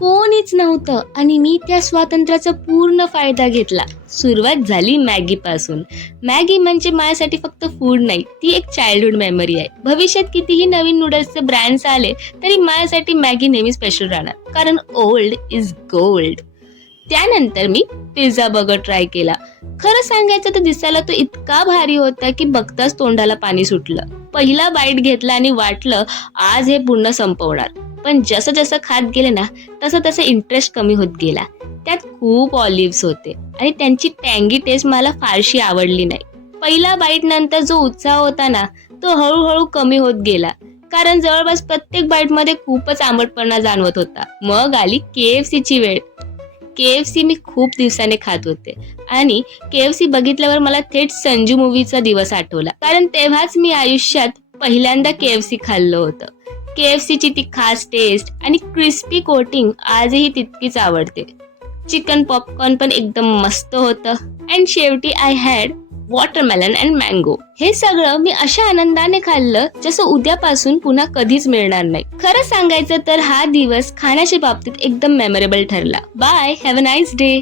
कोणीच नव्हतं आणि मी त्या स्वातंत्र्याचा पूर्ण फायदा घेतला. सुरुवात झाली मॅगीपासून. मॅगी म्हणजे माझ्यासाठी फक्त फूड नाही, ती एक चाइल्डहुड मेमरी आहे. भविष्यात कितीही नवीन नूडल्सचे ब्रँड्स आले तरी माझ्यासाठी मॅगी नेहमी स्पेशल राहणार, कारण ओल्ड इज गोल्ड. त्यानंतर मी पिझ्झा बर्गर ट्राय केला. खरं सांगायचं तर दिसायला तो इतका भारी होता की बघताच तोंडाला पाणी सुटलं. पहिला बाईट घेतला आणि वाटलं आज हे पूर्ण संपवणार. पण जसं जसं खात गेले ना तसं तसं इंटरेस्ट कमी होत गेला. त्यात खूप ऑलिव्हज होते आणि त्यांची टँगी टेस्ट मला फारशी आवडली नाही. पहिला बाईट नंतर जो उत्साह होता ना तो हळूहळू कमी होत गेला, कारण जवळपास प्रत्येक बाईटमध्ये खूपच आंबटपणा जाणवत होता. मग आली KFC ची वेळ. KFC मी खूप दिवसाने खात होते आणि KFC बघितल्यावर मला थेट संजू मूवीचा दिवस आठवला, कारण तेव्हाच मी आयुष्यात पहिल्यांदा KFC खाल्लं होतं. KFC ची ती खास टेस्ट आणि क्रिस्पी कोटिंग आजही तितकीच आवडते. चिकन पॉपकॉर्न पण एकदम मस्त होतं. अँड शेवटी I had watermelon and mango. हे सगळं मी अशा आनंदाने खाल्लं जसं उद्यापासून पुन्हा कधीच मिळणार नाही. खरं सांगायचं तर हा दिवस खाण्याच्या बाबतीत एकदम मेमोरेबल ठरला. Bye, have a nice day.